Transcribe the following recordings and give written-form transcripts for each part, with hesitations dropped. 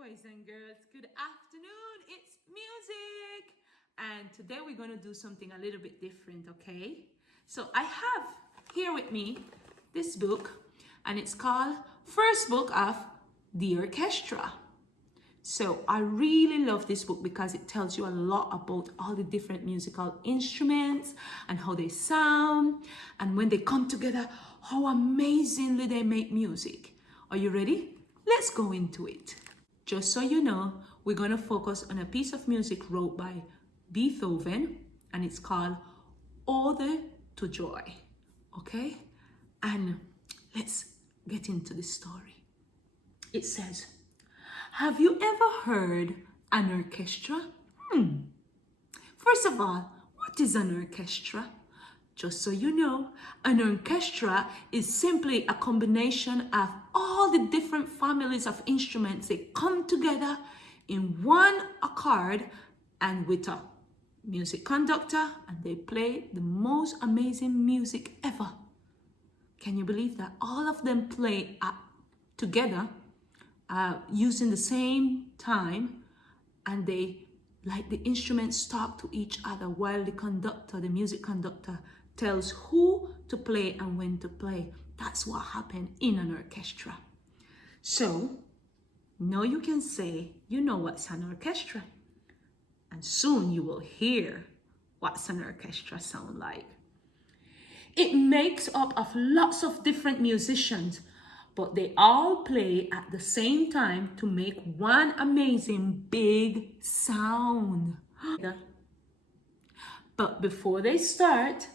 boys and girls, good afternoon. It's music. And today we're going to do something a little bit different, okay? So I have here with me this book, and it's called First Book of the Orchestra. So I really love this book because it tells you a lot about all the different musical instruments and how they sound, and when they come together, how amazingly they make music. Are you ready? Let's go into it. Just so you know, we're going to focus on a piece of music wrote by Beethoven, and it's called Ode to Joy. Okay? And let's get into the story. It says, have you ever heard an orchestra? First of all, what is an orchestra? Just so you know, an orchestra is simply a combination of all the different families of instruments. They come together in one accord and with a music conductor, and they play the most amazing music ever. Can you believe that? All of them play together using the same time, and they, like the instruments, talk to each other while the music conductor, tells who to play and when to play. That's what happened in an orchestra. So now you can say you know what's an orchestra, and soon you will hear what's an orchestra sound like. It makes up of lots of different musicians, but they all play at the same time to make one amazing big sound. But before they start,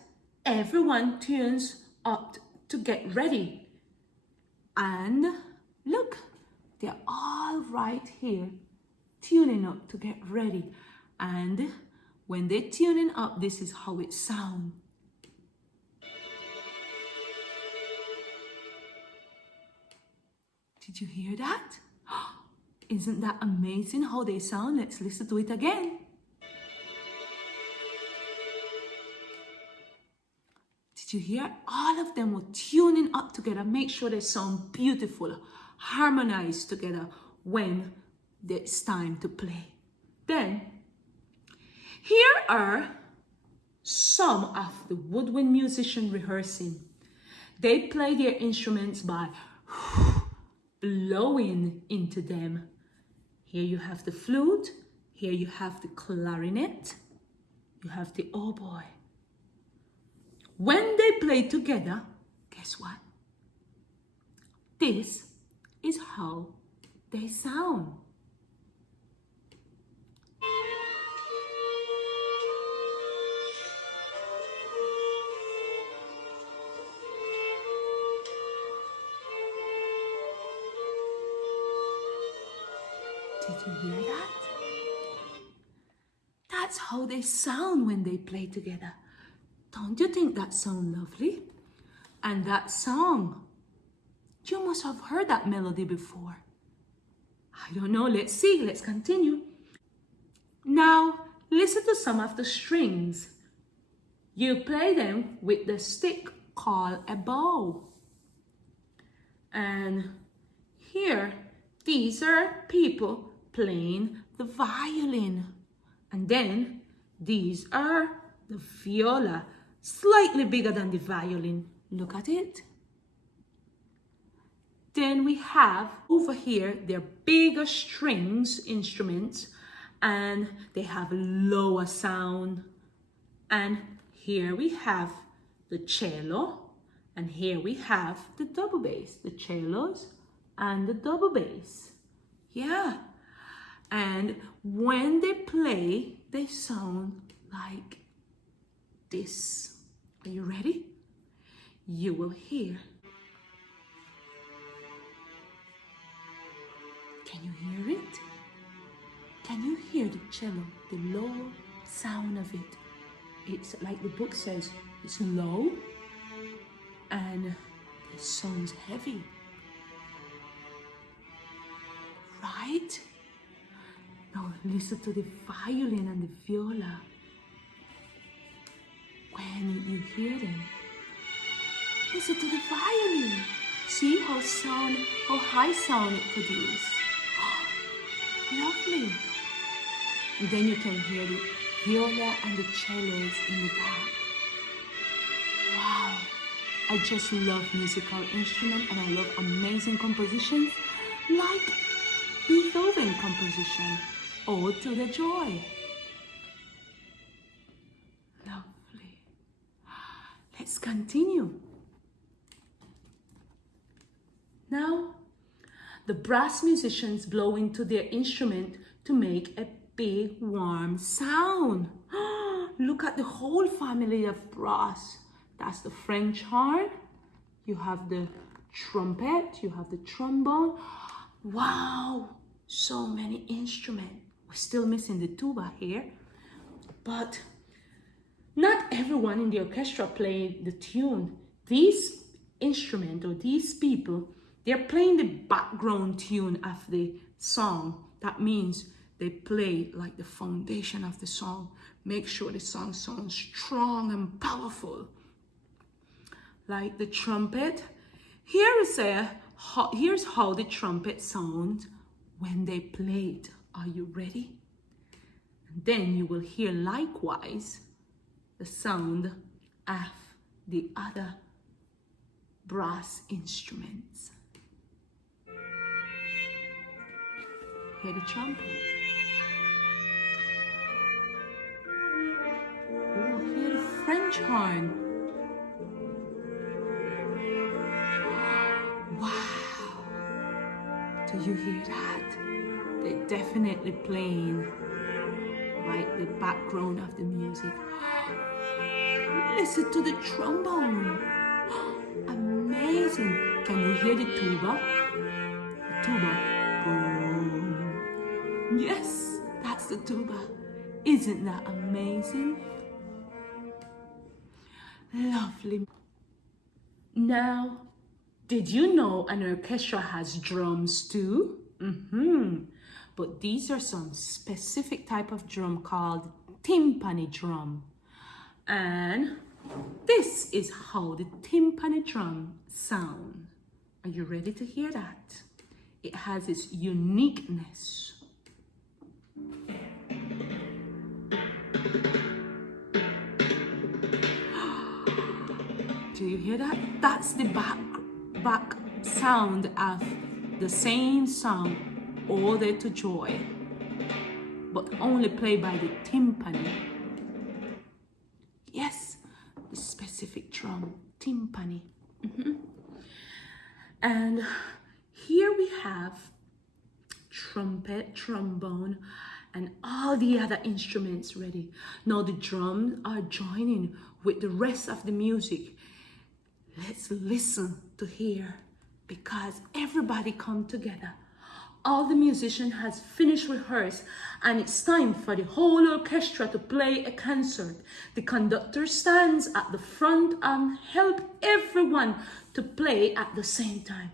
everyone tunes up to get ready. And look, they're all right here tuning up to get ready. And when they're tuning up, this is how it sounds. Did you hear that? Isn't that amazing how they sound? Let's listen to it again. Did you hear? All of them were tuning up together. Make sure they sound beautiful, harmonized together when it's time to play. Then, here are some of the woodwind musicians rehearsing. They play their instruments by blowing into them. Here you have the flute, here you have the clarinet, you have the oboe. When they play together, guess what? This is how they sound. Did you hear that? That's how they sound when they play together. Don't you think that sounds lovely? And that song, you must have heard that melody before. I don't know, let's see, let's continue. Now, listen to some of the strings. You play them with the stick called a bow. And here, these are people playing the violin. And then, these are the viola, slightly bigger than the violin. Look at it. Then we have over here their bigger strings instruments, and they have lower sound. And here we have the cello, and here we have the double bass, the cellos and the double bass. Yeah. And when they play, they sound like this. Are you ready? You will hear. Can you hear it? Can you hear the cello, the low sound of it? It's like the book says, it's low and it sounds heavy. Right? Now listen to the violin and the viola. When you hear them, listen to the violin. See how high sound it produces. Lovely. And then you can hear the viola and the cellos in the back. Wow. I just love musical instruments and I love amazing compositions like Beethoven composition, Ode to the Joy. Lovely. Let's continue. Now, the brass musicians blow into their instrument to make a big warm sound. Look at the whole family of brass. That's the French horn. You have the trumpet, you have the trombone. Wow, so many instruments. We're still missing the tuba here, but not everyone in the orchestra played the tune. These instruments or these people, they're playing the background tune of the song. That means they play like the foundation of the song. Make sure the song sounds strong and powerful. Like the trumpet. Here's how the trumpet sounds when they play it. Are you ready? And then you will hear likewise the sound of the other brass instruments. Hear the trumpet. Oh, hear the French horn. Wow. Do you hear that? They're definitely playing like the background of the music. Listen to the trombone. Amazing. Can you hear the tuba? The tuba. Boom. Yes, that's the tuba. Isn't that amazing? Lovely. Now, did you know an orchestra has drums too? But these are some specific type of drum called timpani drum. And this is how the timpani drum sound. Are you ready to hear that? It has its uniqueness. Do you hear that? That's the back sound of the same song, Ode to Joy, but only played by the timpani. Yes, the specific drum, timpani. And here we have trumpet, trombone, and all the other instruments ready. Now the drums are joining with the rest of the music. Let's listen to hear, because everybody come together. All the musician has finished rehearse and it's time for the whole orchestra to play a concert. The conductor stands at the front and help everyone to play at the same time.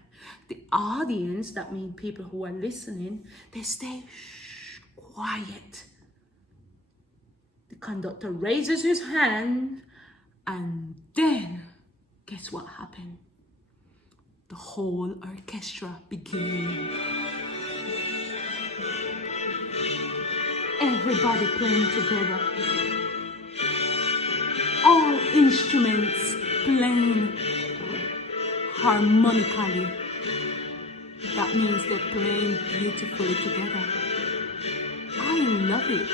The audience, that means people who are listening, they stay quiet. The conductor raises his hand and then guess what happened? The whole orchestra began. Everybody playing together. All instruments playing harmonically. That means they're playing beautifully together. I love it.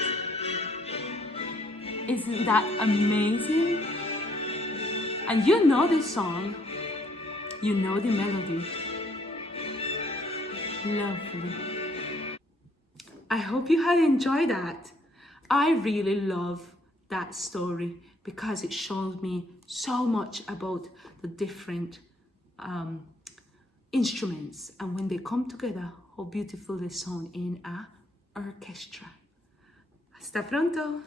Isn't that amazing? And you know this song. You know the melody. Lovely. I hope you had enjoyed that. I really love that story because it shows me so much about the different instruments, and when they come together, how beautiful they sound in a orchestra. Hasta pronto!